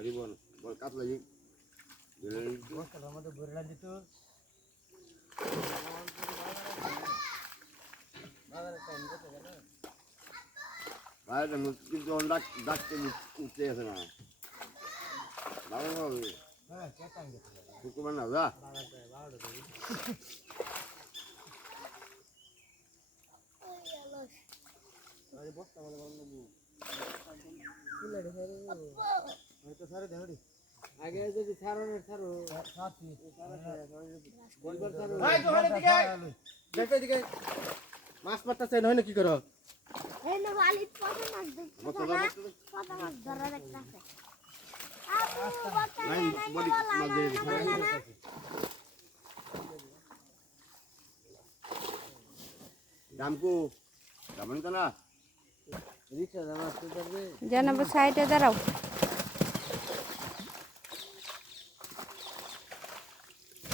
গাড়ি বল বল কাপ লাগি। বস্তাটার মধ্যে ভরে রাখি তো ভাই কিন্তু ডাক ডাকতে উঠতে আছে না। ভালো হবে? শুক্রবার না, যা। আরে বস্তা মানে বন্ধ নেব কিলা রে সারে হয়তো সারে দেহড়ি আগে যদি সারনের সারো সাথী বলবার সারো এই তো হলে দিকে দেখো দিকে মাছ মারতাছে নয় না কি করো এই নো বালিত কত মাছ দেখতে বস্তা না দাও, বস্তা দাও। কত মাছ ধরা দেখতেছে আপু বস্তা নাই, নাই বডি মাছ দিয়ে দিছে। দামকু দামান তো না রিক্সা জামা আসতে পারবে জানাব সাইডে দাঁড়াও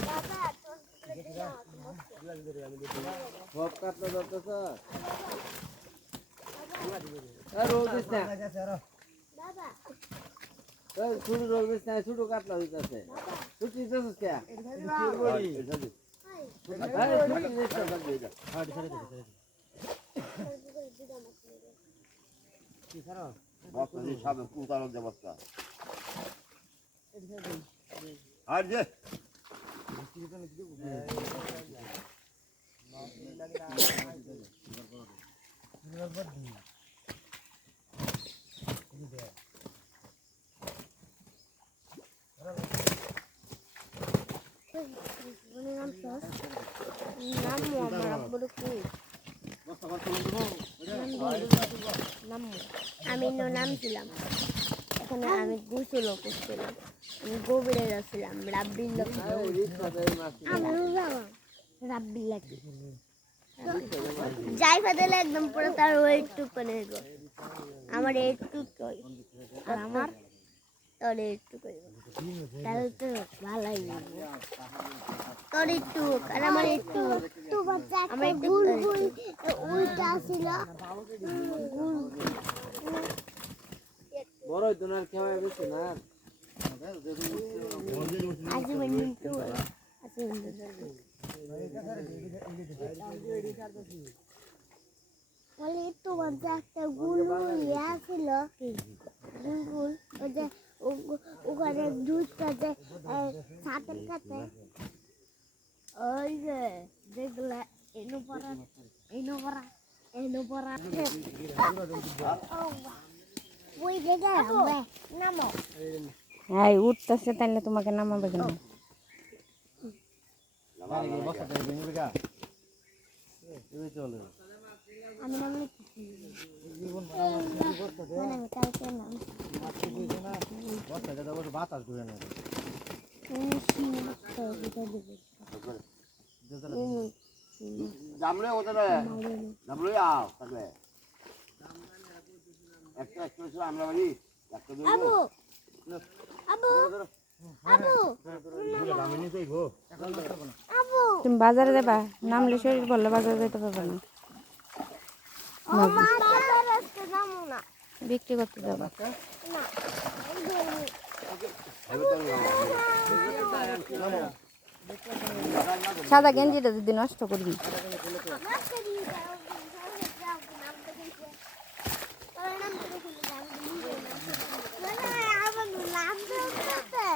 বাবা তোর প্লেটে যাও সব কাটলো দরকার আর রোল দিস না বাবা এই ছোট রোল দিস না ছোট কাটলা হইতাছে ছোট দিতেছিস কে আরে যে আমি নাম ছিলাম এখানে আমি গুছলো করছিলাম আমি গোবরে যাচ্ছিলাম রাব্বির লোক যাই ফেদেলে একদম পুরো তার ওয়েটটুক করে নেব আমার এইটুক কই আর আমার তোর এইটুক কই। তাহলে তো ভালোই তোর একটু আর আমার একটু আমার একটু উল্টা ছিল। বড় না আর কেমন বেশি না। আজ আজ বলে তোমার যে একটা গুলগুল ইয়া ছিল গুলগুল ওই যে ওখানে দুধ কাছে ছাতের কাছে। ওই যে যেগুলা এনো পড়া এনো পড়া এনো পড়া। ওই জায়গা নামো। হ্যাঁ উঠতেছে তাহলে তোমাকে নামাবে কেন বস্তাটা ভেঙে গা এই চলে আমি নামলে জীবন মানে আমি কালকে নাম বস্তাটা তো বাতাস ঢুকে না দামলে ওদের দামলে আও থাকলে একটা আমরা বাড়ি একটা আবু! দেবো আবু! তুমি বাজারে যাবা? নামলে শরীর বললে বাজারে যেতে পারবে না। বিক্রি করতে যাবা? সাদা গেঞ্জিটা যদি নষ্ট করবি আমাকে দিয়ে দাও যাও নাম তো দিয়েছে তোর নাম তো দেখুন নাম দিয়ে না আমার নাম তো দিতেছে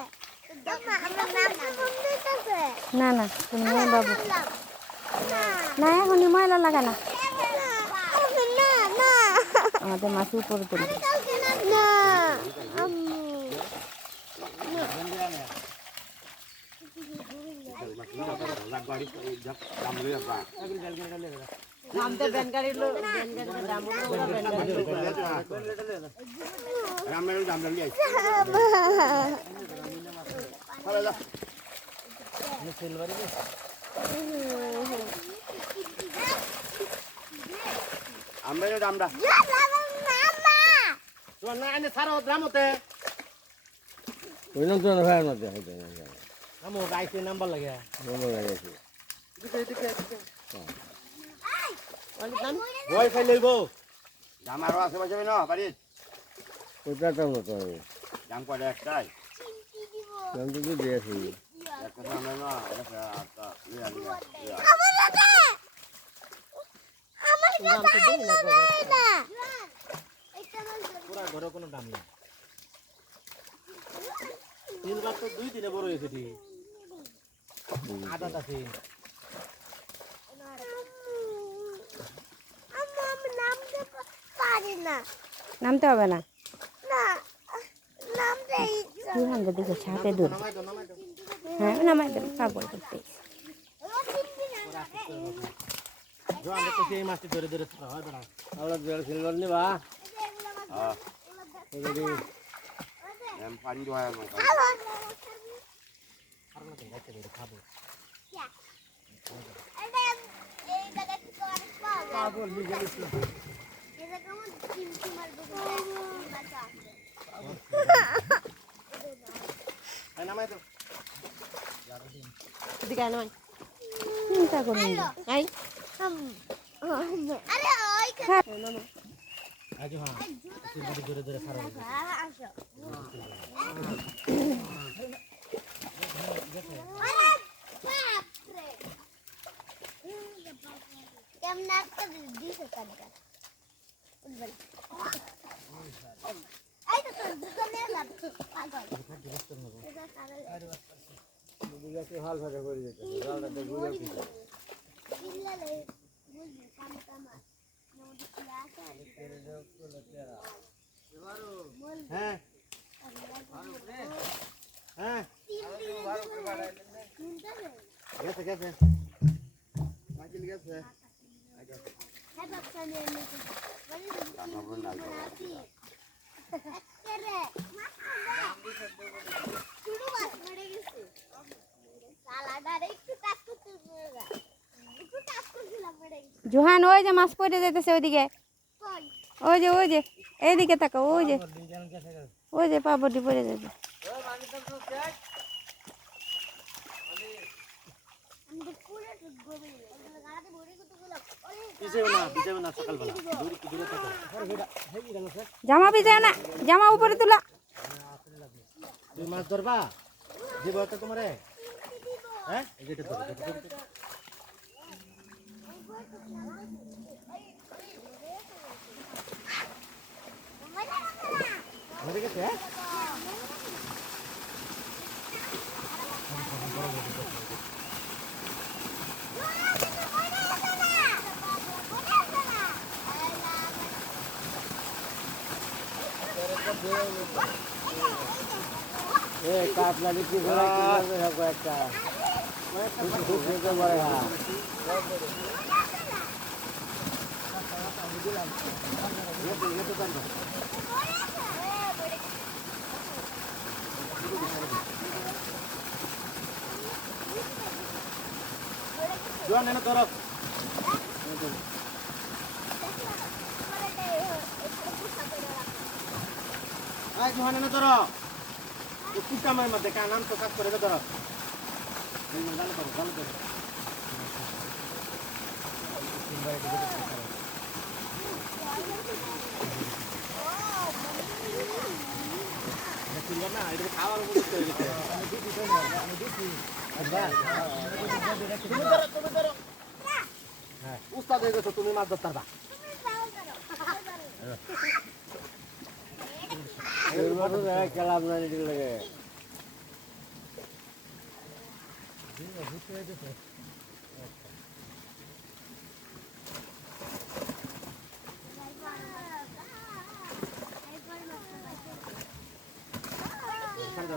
আমার নাম তো ফোন দিতেছে না না, তুমি নিয়ে বাবু না না এখনই ময়লা লাগা না। না না আমাদের মাছ উপরে তুলি কালকে না না আম্মু গাড়ি দামলে আপা আমতে ব্যান গাড়ি লো ব্যান গাড়ি দাম আমরা দামটা তোমার না আনে সারা গ্রামতে ওই নাম তো না ভাই না দেখো গাইছে নাম্বার লাগে। নাম্বার ওই ফাইল লইব। দাম আরও আছে বাজবে না বাড়ি। ওটা তো তো জাম একটাই। তো দিয়েছি। ঘরে কোনো দাম নেই তিন তো দুই দিনে বড় হয়েছে ঠিক আছে নামতে পা- না। নামতে হবে না না নামতে জোহানকে দিকে সাথে দাও হ্যাঁ নামাই দেন পাগল করতে দেখো ধরে ধরে ধরে পাগল আসো আরে বাপরে কেমন একটা দিছে উঠবেন এই তো তোর নিয়ে যাচ্ছে পাগল এটা কারণ দিকে হাল ফাটা করে দিতে জালটা দেখো চিল্লালে বুঝবি কাম কামা নদী কি আছে হ্যাঁ হ্যাঁ গেছে গেছে মাইকেল গেছে হ্যাঁ বাচ্চা নিয়ে নিতে বলি তারপর নাই তো। শুরু মাছ মরে গেছে সালাডারে একটু টাচ করতে একটু টাচ করছিলাম মরে গেছে জোহান, ওই যে মাছ পড়ে যেতেছে ওইদিকে। কই ওই যে ওই যে, এইদিকে তাকা ওই যে। ওই যে পাবটি পড়ে যাবে আমাদের পুরো গভীর গাড়াতে ভরে কতগুলো ওরে পিছিয়ে না পিছিয়ে না সকালবেলা দূরে দূরে থাকো আরে বেটা হেই গেল স্যার জামা ভিজায় না, জামা উপরে তোলা। তুই মাছ ধরবা? দিব একটা তোমারে। হ্যাঁ? এই যেটা ধরো যেটা ধরো মরে গেছে হ্যাঁ এ কাতলা লিখি ঘোরা কি করবে সব একটা খুব সুন্দর বড় হ্যাঁ জোয়ান এনে ধরো আয় জোহান এনে ধরো। কুটামের মধ্যে কানান তো উস্তাদ হয়ে গেছো তুমি মাছ ধরতে পারবা খেলাম না। এদিকে হয়ে যাবে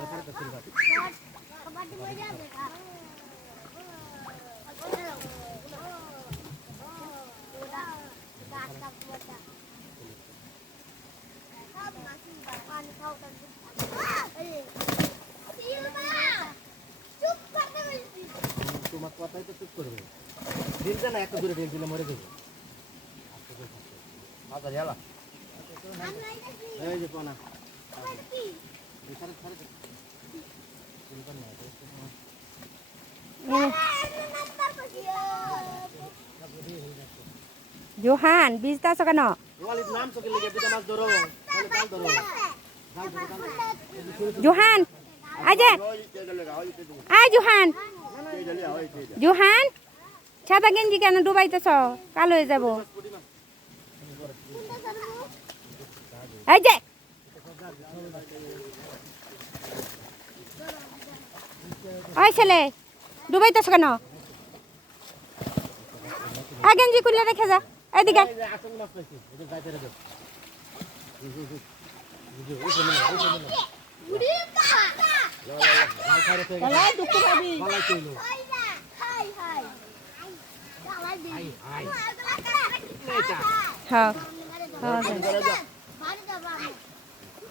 চুপ করতে বলছি তোমার কথাই তো চুপ করবে দিনটা না এত দূরে ঢেক দিলে মরে আচ্ছা গেলা আমরা এটা এই যে কোনা কি সারে সারে চিন্তা না এটা তো তোমার জোহান বীজটা আছো কেন? জোহান আজে আয় জোহান। জোহান সাদা গেঞ্জি কেন ডুবাইতেছ? কালো হয়ে যাব। এই যে ওই ছেলে ডুবাইতেছ কেন? গেঞ্জি খুলে রেখে যা এদিকে হ্যাঁ। হ্যাঁ।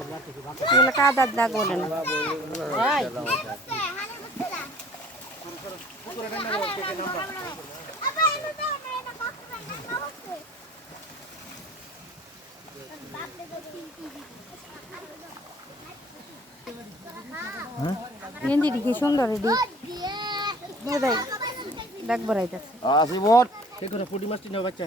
এগুলো কাদার দাগ ওঠে না গেঞ্জিটি কি সুন্দর এটি দেখ দেখ বড়াইতেছে। আসি ভোট সে করে পুটি মাছটি নাও বাচ্চা।